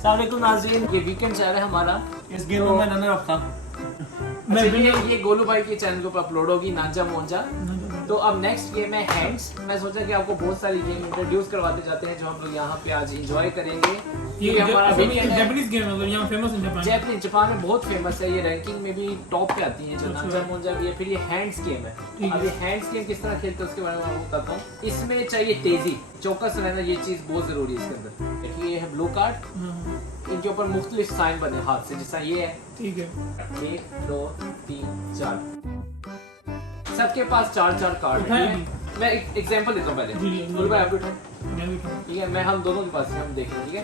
अस्सलामुअलैकुम नाज़रीन, ये वीकेंड चल रहा है हमारा। इस गेम में मैं रनर अप था। ये गोलू भाई के चैनल के ऊपर अपलोड होगी, नांजा मोंजा। तो अब नेक्स्ट गेम है हैंड्स। मैं सोचा कि आपको बहुत सारी गेम इंट्रोड्यूस करवाते जाते हैं जो हम लोग यहाँ पे आज एंजॉय करेंगे। ये हमारा जापानीज गेम है, यहाँ फेमस है जापान में बहुत फेमस है। ये रैंकिंग में भी टॉप पे आती है जो नांजा मोंजा भी है। फिर ये हैंड्स गेम है। अब ये हैंड्स गेम किस तरह खेलते हैं उसके बारे में आपको बताता हूँ। इसमें चाहिए तेजी, चौकस रहना, ये चीज बहुत जरूरी है इसके अंदर। देखिए ये है ब्लू कार्ड, इनके ऊपर मुख्तलिफ साइन बने हाथ से, जैसा ये है। ठीक है, 1 2 3 4 सबके पास 4 कार्ड है। मैं एक एग्जांपल देता हूँ पहले। गोलू भाई आप उठाओ, ठीक है। मैं हम दोनों के पास हम देख रहे हैं, ठीक है।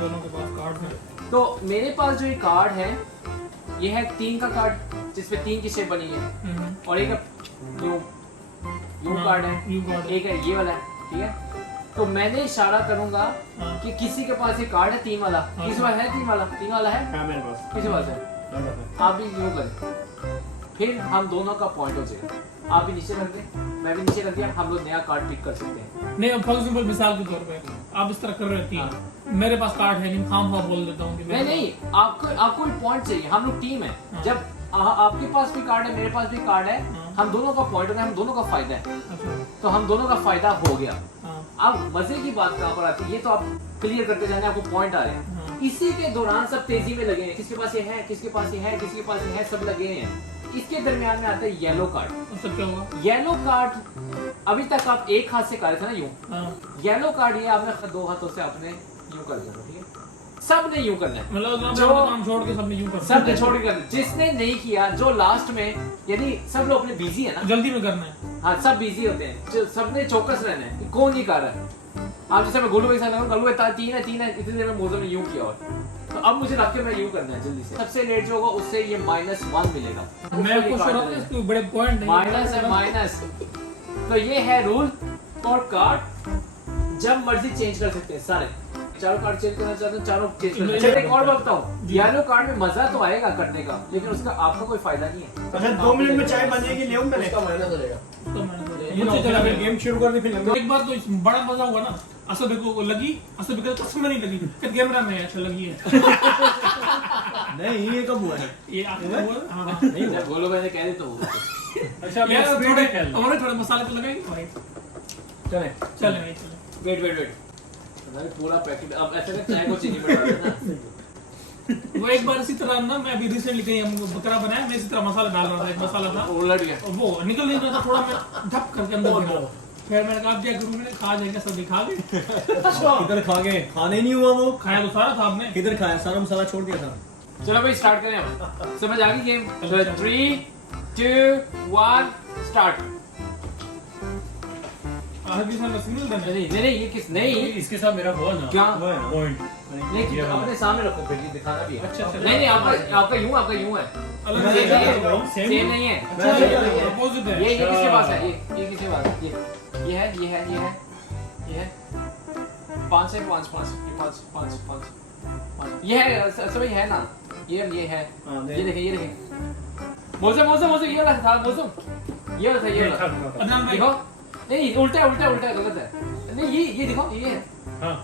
दोनों के पास कार्ड है। तो मेरे पास जो ये कार्ड है, ये है 3 का कार्ड जिसपे 3 की शेप बनी है, और एक यू कार्ड है, एक है ये वाला है, ठीक है। तो मैंने इशारा करूंगा कि किसी के पास ये कार्ड है 3 वाला, किसी के पास है 3 वाला, 3 वाला है मेरे पास, किसी के पास है। आप भी यूं करें, फिर हम दोनों का पॉइंट हो जाएगा। आप भी नीचे रख दें, मैं भी नीचे रख दिया, हम लोग नया कार्ड पिक कर सकते हैं। नहीं, अब फॉर एग्जांपल मिसाल के तौर पे आप इस तरह कर रहे थे, मेरे पास कार्ड है नहीं, खाम खा बोल देता हूँ कि नहीं, आपको एक पॉइंट चाहिए। हम लोग टीम है। जब आपके पास भी कार्ड है, मेरे पास भी कार्ड है, हम दोनों का पॉइंट हो गया, हम दोनों का फायदा है। तो हम दोनों का फायदा हो गया। अब मजे की बात कहाँ पर आती है, ये तो आप क्लियर करते जाने, आपको पॉइंट आ रहे हैं। इसी के दौरान सब तेजी में लगे हैं, किसके पास ये है, किसके पास ये है, किसके पास ये है, सब लगे हैं। इसके दरमियान में आता है येलो कार्ड। तो क्या हुआ? येलो कार्ड अभी तक आप एक हाथ से कर रहे थे ना, यूं। येलो कार्ड ये आपने 2 हाथों से आपने यूं कर दिया, ठीक है। सबने यूं करना है, मतलब जो काम छोड़ के सबने यूं करना है। सबने छोड़ के करना। जिसने नहीं किया, जो लास्ट में, यदि सब लोग अपने बिजी है ना, जल्दी में करना है। हाँ, सब बिजी होते हैं, जो सबने चौकस रहना है कि कौन नहीं कर रहा है। आप जैसे मैं गोलू भाई साथ गोलू भाई 3 है, इतनी देर में मौजूद ने यूं किया, और तो अब मुझे रख के मैं यूं करना है जल्दी से। सबसे लेट जो होगा उससे ये -1 मिलेगा। मैं खुश हो रहा हूं, इसके बड़े पॉइंट नहीं, माइनस है, माइनस। तो ये है रूल। और कार्ड जब मर्जी चेंज कर सकते हैं सारे। 4 कार्ड चेंज करना चाहते हैं, चारों चेंज कर सकते हैं। एक और बात बताऊं, येलो कार्ड में मजा तो आएगा करने का, लेकिन उसका आपका कोई फायदा नहीं है। अच्छा 2 मिनट में चाय बन जाएगी, ले आऊं पहले। उसका मायना चलेगा। मुझे चला गेम शुरू कर दी फिर। एक बात तो बड़ा मजा हुआ ना, असद को लगी, असद को कसम में नहीं लगी, फिर कैमरा में अच्छा लगी है। नहीं, ये कब हुआ है? ये आपको हुआ? हां, नहीं, जब गोलू भाई ने कह दी तो हुआ। अच्छा मैं यार स्पीड में खेल रहा हूं। हमारे थोड़े मसाले तो लगाएंगे भाई। चले वेट हमारे पूरा पैकेट। अब ऐसे ना चाय को चीनी में डाल देना। वो एक बार इसी तरह ना, मैं अभी रिसेंटली कहीं हम बकरा बनाया, मैं इसी तरह मसाला डाल रहा था, एक मसाला था, उलट गया, और वो निकल नहीं रहा था, थोड़ा मैं ढप करके अंदर गिरा। फिर मैंने कहा अब क्या करूं, मैंने खा जाएगा, सब खा गए। किधर खा गए? खाने नहीं हुआ वो। खाया तो सारा था आपने। किधर खाया? सारा मसाला छोड़ दिया था। चलो भाई स्टार्ट करें। अब समझ आ गई गेम। 3 2 1 स्टार्ट। आज भी सारा सिग्नल देना है। नहीं, ये किस नहीं, इसके साथ मेरा हुआ ना क्या पॉइंट। नहीं, अपने सामने रखो, फिर ये दिखाना भी है। अच्छा, नहीं, आपका यूं है। अलग नहीं, है, सेम नहीं है। अपोजिट है। ये किसके पास है? ये किसके पास है? ये है 5 है, 5 ये है, सब ये है ना, ये है। ये देखें मौसम ये वाला था, मौसम ये वाला था। अदनान भाई देखो, नहीं उल्टा है, गलत है। नहीं, ये दिखाओ, ये है। हां,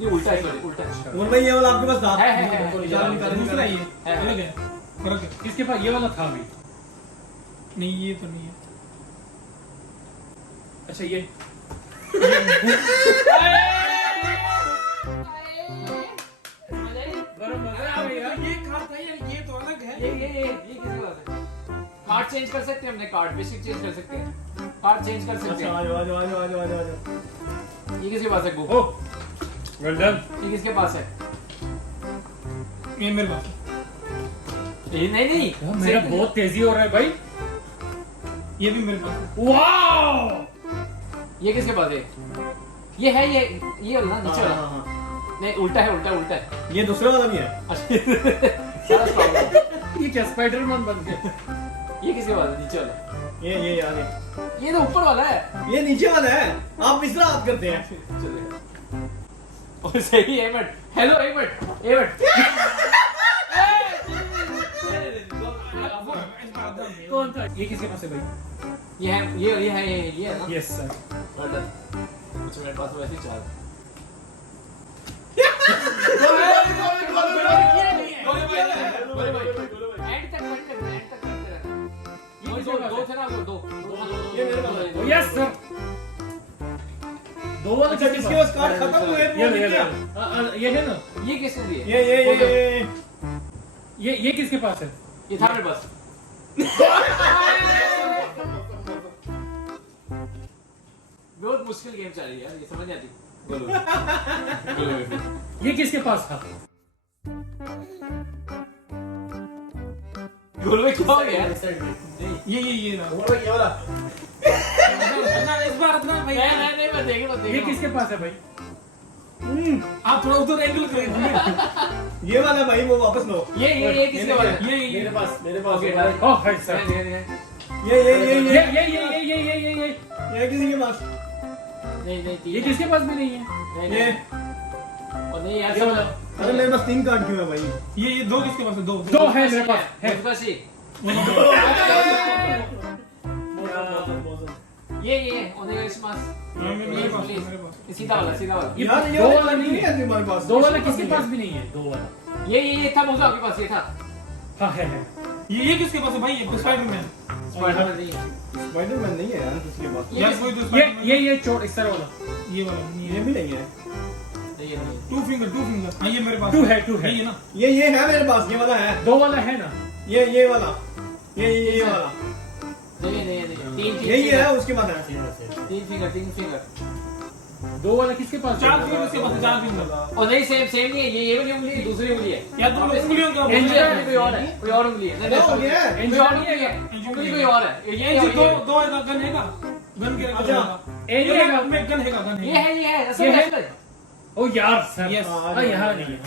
ये उल्टा है, सॉरी, उल्टा है। उमर भाई ये वाला आपके पास था? है। दूसरा ये अलग है, फर्क है। किसके पास ये वाला था अभी? नहीं, ये तो नहीं है। अच्छा ये ये कार्ड था, ये तो अलग है। ये किसके पास है? कार्ड चेंज कर सकते हैं हमने, कार्ड बेसिक चेंज कर सकते हैं, कार्ड चेंज कर सकते अच्छा हैं। आ जाओ। ये किसके पास है? ओ वेल डन। ये किसके पास है? ये मेरे पास। ये नहीं, मेरा बहुत तेजी हो रहा है भाई। ये भी मेरे पास। वाओ, ये किसके पास है? ये है, ये वाला नीचे वाला। हां, नहीं, उल्टा है। ये दूसरा वाला भी है। सारा प्रॉब्लम। ये क्या स्पाइडरमैन बन गया? ये किसके पास है? नीचे वाला। ये यार ये तो ऊपर वाला है। ये नीचे वाला है। आप इस तरह बात करते हैं। चलेगा। और सही है, बट हेलो एमट कौन था? ये किसके पास है भाई? ये है ना। Yes sir. कुछ मेरे पास वैसे ही चाल। Yes sir. दो वाला अच्छा जिसके पास कार्ड खत्म हुए ये वो ये क्या? ये है ना, ये किसने दिए? ये किसके पास है? ये था मेरे पास। बहुत मुश्किल गेम चल रही है यार, ये समझ नहीं आती। बोलो बोलो। ये किसके पास था? बोलो क्या हो गया? ये ना ये वाला ना इस बार अपना भाई नहीं मैं देख रहा ये किसके पास है भाई? आप थोड़ा उधर एंगल करिए ये वाला भाई वो वापस लो। ये किसके पास है? ये मेरे पास ओके डाल। ओह है सर। ये किसी के पास नहीं ये किसके पास भी नहीं है? ये और नहीं यार ये वाला अरे मेरे पास 3 कार्ड क्यों है भाई? ये दो किसके पास है? दो दो है मेरे पास है। ये ओनेगाशिमास। मेरे पास सीधा वाला यार ये दो वाला वाला नहीं नहीं है तुम्हारे पास। दो वाला किसके पास भी नहीं है? दो वाला ये था मौजूद आपके पास, ये था। हाँ है। ये किसके पास है भाई? ये स्पाइडरमैन स्पाइडरमैन नहीं है। स्पाइडरमैन नहीं है यार किसी के पास। यार कोई तो ये चोट इस तरह वाला ये वाला नहीं ये है। भी नहीं है। नहीं है। टू फिंगर हाँ ये मेरे पास टू है ये ना ये है मेरे पास। ये वाला है। दो वाला है ना? ये वाला ये वाला नहीं तीन यही है उसके बाद है। तीन फिंगर। दो वाला किसके पास? चार फिंगर किसके पास है? चार फिंगर और नहीं सेम नहीं है, ये वाली उंगली है, दूसरी उंगली है। या तो उंगलियों का कोई और उंगली है। नहीं हो गया है। कोई और नहीं है, उंगली कोई और है। ये जी दो है गन है का गन के अच्छा। ये में गन है का गन ये है है असल ये है। में। ओ यार सर Yes. हाँ यहाँ नहीं है।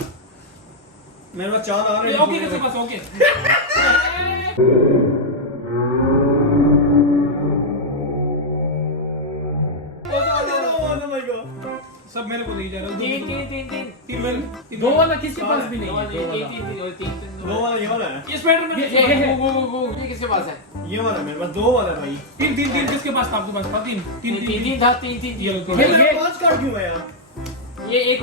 मेरे पास 4 आ रहे ओके किसके पास? ओके सब मेरे को नहीं जा रहा तीन मेरे दो वाला किसके पास भी नहीं है? दो वाला दो वाला ये वाला है। ये स्पाइडरमैन ये किसके पास है? ये वाला मेरे पास 2 वाला है भाई। तीन किसके पास था? आपके पास था तीन था तीन ये लो, ये- मेरे 5 कार्ड क्यों है यार? ये एक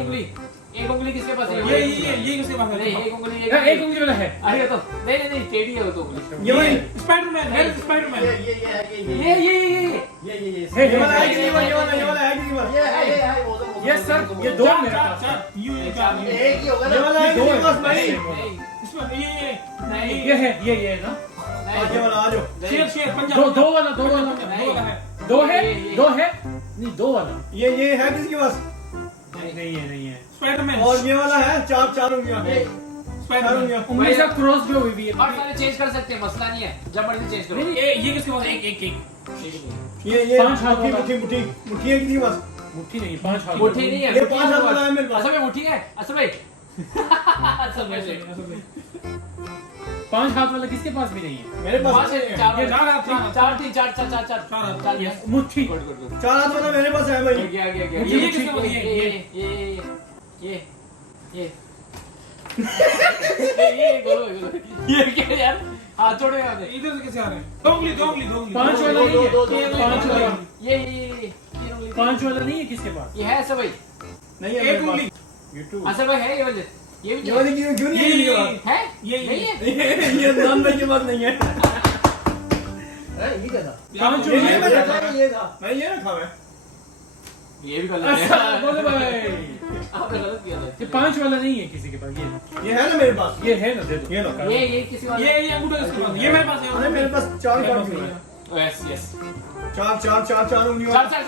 उंगली किसके पास है? ये किसके पास नहीं है? एक उंगली एक उंगली वाला है। अरे तो नहीं टेढ़ी है वो तो उंगली। ये वाली स्पाइडरमैन है स्पाइडरमैन ये ये वाला है कि ये वाला है कि ये वाला? यस सर ये दो मेरे पास है। चार यू ये चार ये वाला है कि ये पास भाई? नहीं इसमें ये नहीं ये है ना? ये वाला आ जाओ। शेर पंजाब दो वाला दो है दो है नहीं दो वाला ये है किसके पास? नहीं है। स्पाइडरमैन और ये वाला है 4 उंगलियां। 4 स्पाइडरमैन उंगलियां। उंगली से क्रॉस भी हुई भी और है। सारे चेंज कर सकते हैं, मसला नहीं है, जब मर्जी चेंज करो। ये किसके पास? एक ये 5 हाथ वाला। मुट्ठी है किसके पास? मुट्ठी नहीं 5 हाथ। मुट्ठी नहीं है, ये 5 हाथ वाला है मेरे पास। असल में मुट्ठी है, असल में असल में 5 हाथ वाला किसके पास भी नहीं है? मेरे पास पांच है, है। चार ये चार हाथ, चार yes. मुट्ठी। गुड 4 हाथ वाला मेरे पास है भाई। गया ये किसके पास? ये बोलो ये क्या यार, हाथ जोड़े आपने। इधर से कैसे आ रहे हैं? दो उंगली 5 वाला नहीं है। दो, 5 वाला ये 5 वाला नहीं है किसके पास? ये है सब भाई, नहीं है एक मेरे उंगली पास। असल में है ये वाले, ये भी ये वाली क्यों नहीं है किसी के पास? है ये नहीं है। ये नाम भाई के पास नहीं है। 5 ये वाला मैं रखा है, ये था मैं ये रखा है। ये भी गलत अच्छा है, बोलो भाई आपने गलत किया था। ये 5 वाला नहीं है किसी के पास। ये है ना मेरे पास। ये है ना दे दो। ये लो। ये किसी वाले ये अंगूठा किसके पास? ये मेरे पास है अरे मेरे पास 4 कार्ड क्यों है? यस यस 4 उंगलियां। चल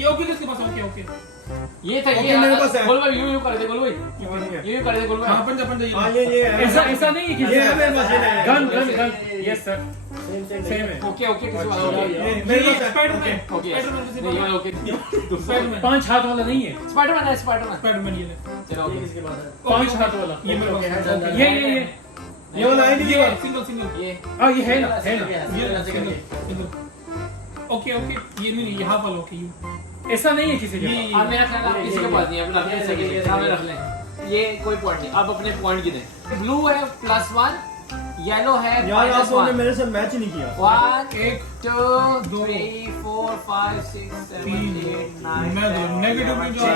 ये ओके किसके पास? ओके ये था, ओके, ये मेरे पास है। बोल भाई यूं कर दे, बोल भाई ये नहीं है। यूं कर दे, बोल हाँ भाई पंजा हाँ ये है। ऐसा नहीं है किसी ये है मेरे पास, ये है। गन यस सर सेम है। ओके किसी वाला ये ये मेरे पास है। स्पाइडरमैन ओके स्पाइडरमैन किसके नहीं ये पास? ओके स्पाइडरमैन 5 हाथ वाला नहीं है। स्पाइडरमैन है, स्पाइडरमैन स्पाइडरमैन ये ले चलो ओके 5 हाथ वाला ये मेरे पास है ये ये वाला है किसी के पास? सिंगल ये हाँ ये है ना ये सिंगल ओके ये नहीं ये हाफ वाला ओके यू ऐसा नहीं है किसी के ये- पास। अब मेरा ख्याल है किसी के पास नहीं है, अपने रख लें, सामने रख लें, ये कोई पॉइंट नहीं। अब अपने पॉइंट गिने। ब्लू है +1, येलो है यार आप लोगों ने -1। मेरे साथ मैच ही नहीं किया। 1 एक 2 दो 3 4 5 6 7 तीन 8 9 मैं नेगेटिव में जो है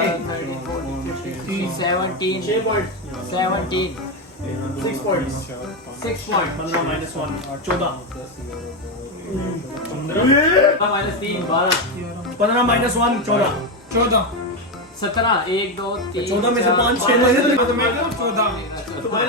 17 17 17 6 points. 6 point 15 minus 1 14 minus 3 12 15 minus 1 14 14 17 1 2 3 14 में से 5 6 महीने तो मैं 14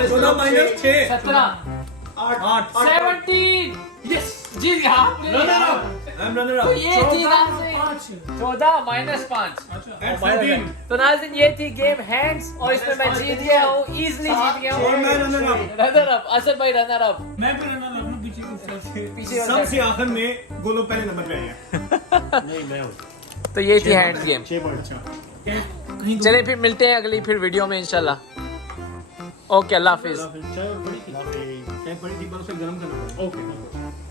14 minus 6 17 8 17 यस जीत गया आपने runner up I am runner तो अप ये थी नाज़िन 14 माइनस 5 अच्छा and 14 तो नाज़िन ये थी गेम हैंड्स और इसमें मैं जीत गया हूँ इजीली जीत गया हूँ और मैं runner up runner up Asad भाई रनर अप मैं भी रहना लगूं पीछे कुछ से पीछे सबसे आखिर में गोलो पहले नंबर पे आए हैं नहीं मैं हूं तो ये थी हैंड्स गेम 6 पॉइंट कहीं चलिए फिर मिलते हैं अगली फिर वीडियो में इंशाल्लाह ओके अल्लाह हाफिज चाय और बड़ी थी चाय बड़ी थी पर उसे गर्म करना पड़ा ओके